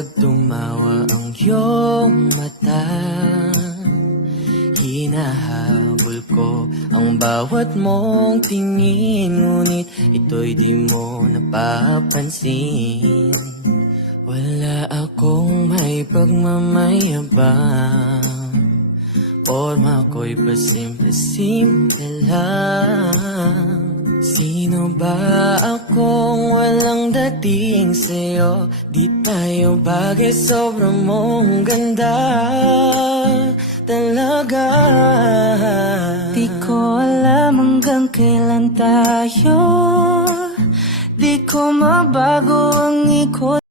Kapag tumawa ang iyong mata, hinahabol ko ang bawat mong tingin, ngunit ito'y di mo napapansin. Wala akong may pagmamayabang, forma ko'y pasimple-simple lang. Sino ba akong walang dating sa'yo? Di tayo bagay, sobrang mong ganda talaga. Di ko alam hanggang kailan tayo, di ko mabago ang ikot.